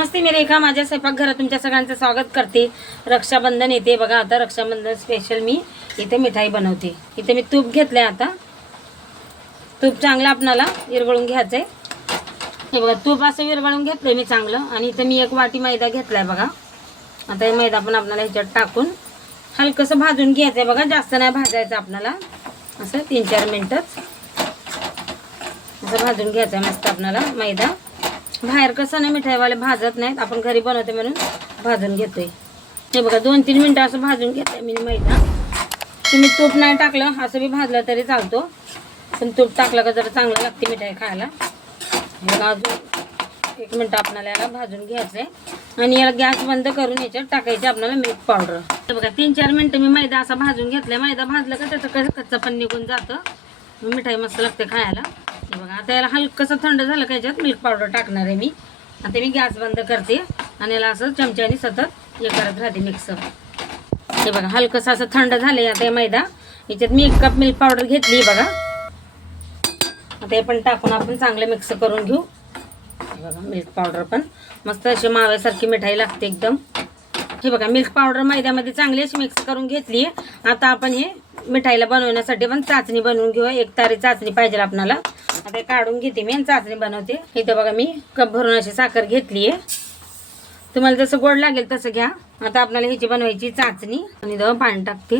नमस्ते मी रेखा, माझ्या स्वयंपाकघरात तुमच्या सगळ्यांचं स्वागत करते। रक्षाबंधन येते बघा, आता रक्षाबंधन स्पेशल मी इथे मिठाई बनवते। इथे मी तूप घेतलंय, आता तूप चांगलं आपल्याला विरघळून घ्यायचंय। हे बघा तूप असं विरघळून घेतलंय मी चांगलं, आणि इथे मी 1 वाटी मैदा घेतलाय बघा। आता हे मैदा पण आपल्याला ह्याच्यात टाकून हलकसं भाजून घ्यायचंय बघा, जास्त नाही भाजायचं आपल्याला, असं 3-4 मिनिटच असं भाजून घ्यायचंय मस्त आपल्याला मैदा। बाहेर कसं नाही मिठाईवाले भाजत नाहीत, आपण घरी बनवते म्हणून भाजून घेतोय। हे बघा 2-3 मिनिटं असं भाजून घेतलंय मी मैदा। तुम्ही तूप नाही टाकलं असं बी भाजलं तरी चालतो, पण तूप टाकलं का जरा चांगलं लागते मिठाई खायला। हे अजून 1 मिनिट आपल्याला याला भाजून घ्यायचंय, आणि याला गॅस बंद करून याच्यात टाकायची आपल्याला मिल्क पावडर। हे बघा 3-4 मिनिटं मी मैदा असा भाजून घेतलाय। मैदा भाजलं का त्याचं कच्चा पण निघून जातं, मिठाई मस्त लागते खायला। हे बघा आता याला हलकसं थंड झालं का याच्यात मिल्क पावडर टाकणार आहे मी। आता मी गॅस बंद करते आणि याला असं चमच्याने सतत हे करत राहते मिक्स। हे बघा हलकसं असं थंड झालंय आता हे मैदा, याच्यात मी 1 कप मिल्क पावडर घेतली बघा। आता हे पण टाकून आपण चांगलं मिक्स करून घेऊ। हे बघा मिल्क पावडर पण मस्त अशी माव्यासारखी मिठाई लागते एकदम। हे बघा मिल्क पावडर मैद्यामध्ये चांगली अशी मिक्स करून घेतली। आता आपण हे मिठाईला बनवण्यासाठी पण चाचणी बनवून घेऊया। 1 तारी चाचणी पाहिजे आपल्याला। आता हे काढून घेते मी आणि चाचणी बनवते। इथे बघा मी कप भरून अशी साखर घेतली आहे, तुम्हाला जसं गोड लागेल तसं घ्या। आता आपल्याला ह्याची बनवायची चाचणी, आणि इथं पाणी टाकते।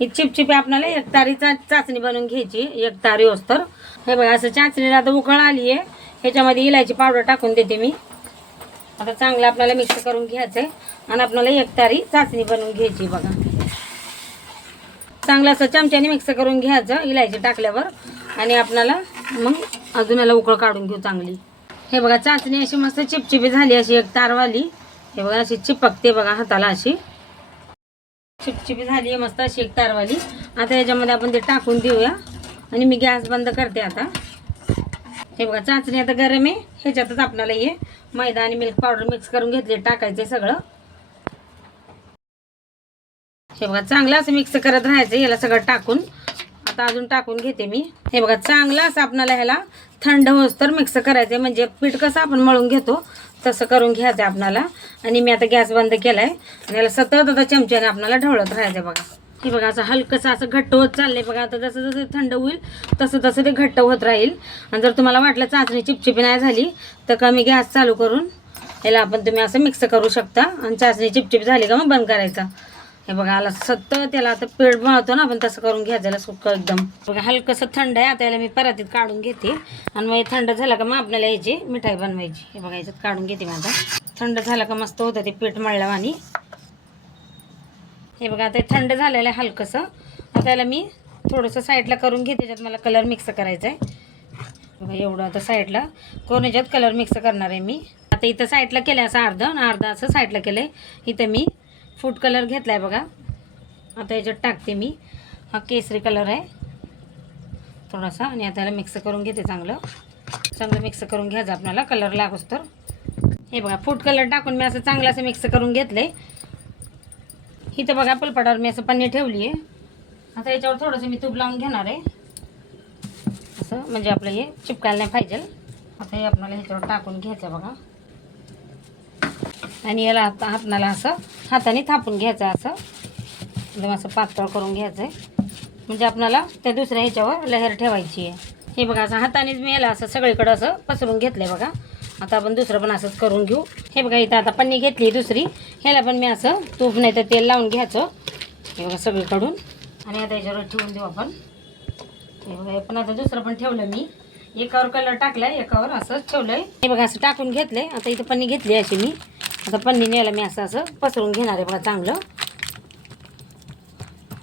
ही चिपचिपी आपल्याला 1 तारी चाचणी बनवून घ्यायची, 1 तारी होस्तर। हे बघा असं चाचणीला आता उकळ आली आहे, ह्याच्यामध्ये इलायची पावडर टाकून देते मी। आता चांगलं आपल्याला मिक्स करून घ्यायचंय, आणि आपल्याला 1 तारी चाचणी बनवून घ्यायची बघा। चांगलं असं चमच्याने मिक्स करून घ्यायचं इलायची टाकल्यावर, आणि आपल्याला मग अजून याला उकळ काढून घेऊ चांगली। हे बघा चाचणी अशी मस्त चिपचिपी झाली, अशी 1 तारवाली। हे बघा अशी चिपकते बघा हाताला, अशी चिपचिपी झाली आहे मस्त अशी 1 तारवाली। आता याच्यामध्ये आपण ते टाकून देऊया, आणि मी गॅस बंद करते आता। हे बघा चाचणी आता गरम आहे, ह्याच्यातच आपल्याला हे मैदा आणि मिल्क पावडर मिक्स करून घेतले टाकायचे सगळं। हे बघा चांगलं असं मिक्स करत राहायचं याला सगळं टाकून। आता अजून टाकून घेते मी। हे बघा चांगलं असं आपल्याला ह्याला थंड होईस्तोवर मिक्स करायचं, म्हणजे पीठ कसं आपण मळून घेतो तसं करून घ्यायचं आपल्याला। आणि मी आता गॅस बंद केलाय, आणि याला सतत आता चमच्याने आपल्याला ढवळत राहायचं बघा। हे बघा असं हलकसं असं घट्ट होत चाललंय बघा। आता जसं जसं थंड होईल तसं तसं ते घट्ट होत राहील। आणि जर तुम्हाला वाटलं चाचणी चिपचिपी नाही झाली तर कमी गॅस चालू करून याला आपण तुम्ही असं मिक्स करू शकता, आणि चाचणी चिपचिप झाली का मग बंद करायचा। हे बघा आला सतत त्याला आता पीठ मळतो ना आपण तसं करून घ्यायचं सुक्क एकदम। बघा हलकसं थंड आहे, आता याला मी परातीत काढून घेते, आणि मग थंड झालं का मग आपल्याला याची मिठाई बनवायची। हे बघा याच्यात काढून घेते मी आता। थंड झालं का मस्त होतं ते पीठ मळलं, आणि हे बघा आता थंड झालेलं आहे हलकसं। आता याला मी थोडंसं साईडला करून घेते, त्याच्यात मला कलर मिक्स करायचा आहे बघा। एवढं आता साईडला करून याच्यात कलर मिक्स करणार आहे मी। आता इथं साईडला केलं असं अर्ध असं साईडला केलं आहे। इथं मी फूड कलर घेतला आहे बघा। आता याच्यात टाकते मी, हा केसरी कलर आहे थोडासा, आणि आता याला मिक्स करून घेते चांगलं मिक्स करून घ्यायचं आपल्याला कलर लागोस तर। हे बघा फूड कलर टाकून मी असं चांगलं असं मिक्स करून घेतलं आहे। इथं बघा पलपाटावर मी असं पन्नी ठेवली आहे। आता याच्यावर थोडंसं मी तूप लावून घेणार आहे असं, म्हणजे आपलं हे चिपकायला नाही पाहिजे। आता हे आपल्याला ह्याच्यावर टाकून घ्यायचं बघा, आणि याला आता आपल्याला असं हाताने थापून घ्यायचं, असं एकदम असं पातळ करून घ्यायचं आहे, म्हणजे आपल्याला त्या दुसऱ्या ह्याच्यावर लहर ठेवायची आहे। हे बघा असं हातानेच मी याला असं सगळीकडं असं पसरून घेतलं आहे बघा। आता आपण दुसरं पण असंच करून घेऊ। हे बघा इथं आता पन्नी घेतली दुसरी, ह्याला पण मी असं तूप नाही तर तेल लावून घ्यायचं हे बघा सगळीकडून, आणि आता याच्यावर ठेवून देऊ आपण। हे बघा पण आता दुसरं पण ठेवलं मी, एकावर कलर टाकलाय एकावर असंच ठेवलंय। हे बघा असं टाकून घेतलंय। आता इथं पन्नी घेतली अशी मी, आता पन्नीने याला मी असं पसरून घेणार आहे बघा चांगलं।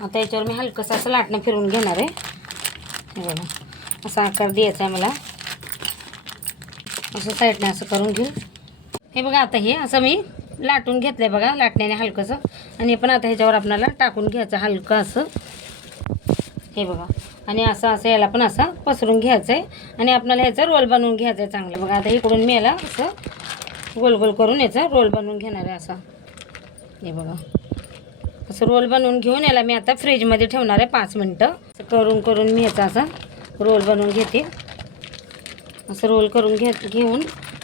आता याच्यावर मी हलकंसं असं लाटणं फिरवून घेणार आहे। हे बघा असा आकार द्यायचा आहे मला, असं साईडने असं करून घेऊ। हे बघा आता हे असं मी लाटून घेतलंय बघा लाटण्याने हलकंसं, आणि पण आता ह्याच्यावर आपल्याला टाकून घ्यायचं हलकं असं। हे बघा, आणि असं याला पण असं पसरून घ्यायचं आहे, आणि आपल्याला ह्याचा रोल बनवून घ्यायचं आहे चांगलं बघा। आता इकडून मी याला असं गोल गोल करून याचा रोल बनवून घेणार आहे असा। हे बघा असं रोल बनवून घेऊन याला मी आता फ्रीजमध्ये ठेवणार आहे 5 मिनटं। करून मी याचा असा रोल बनवून घेते, असं रोल करून घेऊन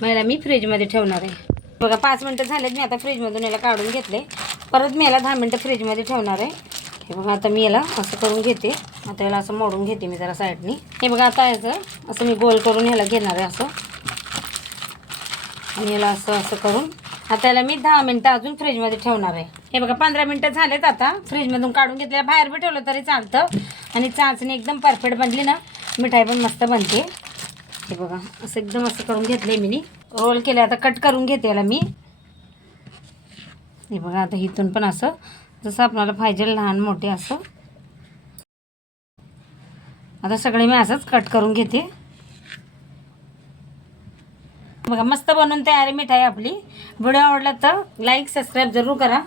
याला मी फ्रीजमध्ये ठेवणार आहे. बघा 5 मिनटं झालेत. मी आता फ्रीजमधून याला काढून घेतले. परत मी याला 10 मिनटं फ्रीजमध्ये ठेवणार आहे. हे बघा आता मी याला असं करून घेते. आता याला असं मोडून घेते मी जरा साईडनी. हे बघा आता याचं असं मी गोल करून ह्याला घेणार आहे असं, आणि याला असं असं करून आता याला मी 10 मिनटं अजून फ्रीजमध्ये ठेवणार आहे. हे बघा 15 मिनटं झालेत. आता फ्रीजमधून काढून घेतलेलं, बाहेर बी ठेवलं तरी चालतं. आणि चाचणी एकदम परफेक्ट बनली ना, मिठाई पण मस्त बनते. हे बघा असं एकदम असं करून घेतले मी, रोल केले. आता कट करून घेते याला मी. हे बघा आता इथून पण असं जसं आपल्याला पाहिजे लहान मोठे असं. आता सगळे मी असंच कट करून घेते. बघा मस्त बनवून तयार आहे मिठाई आपली. व्हिडिओ आवडला तर लाईक सबस्क्राईब जरूर करा.